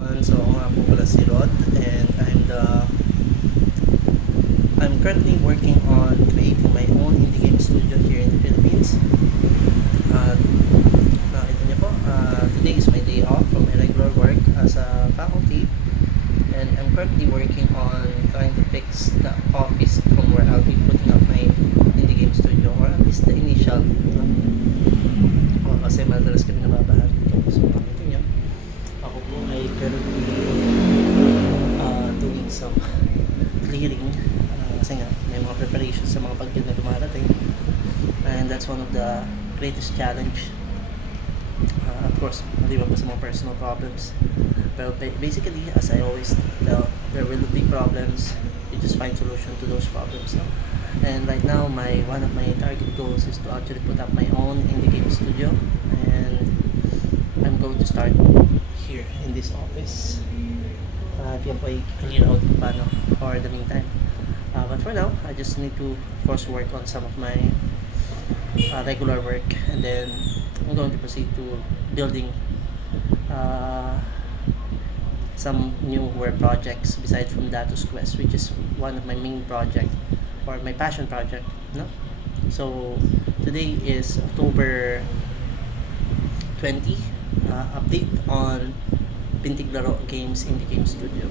So ako nga po pala si Rod and I'm currently working on creating my own indie game studio here in the Philippines. At nakita niyo po, today is my day off from my regular work as a faculty, and I'm currently working on trying to fix the office from where I'll be putting up my indie game studio, or at least the initial. Kasi madalas kami nababahan dito. So nakita niyo, ako po ay currently doing some clearing, kasi nga may mga preparations sa mga pag-build na dumarating, and that's one of the greatest challenge. Of course, maliban pa sa mga personal problems, pero basically, as I always tell, there will be problems, you just find solution to those problems, no? And right now, one of my target goals is to actually put up my own indie game studio, and I'm going to start here in this office. Yan po ay clear out kung paano for the meantime. But for now, I just need to, of course, work on some of my regular work, and then I'm going to proceed to building some newer projects besides from Datus Quest, which is one of my main project or my passion project, no? So today is October 20. Update on Pintiglaro Games Indie Game Studio.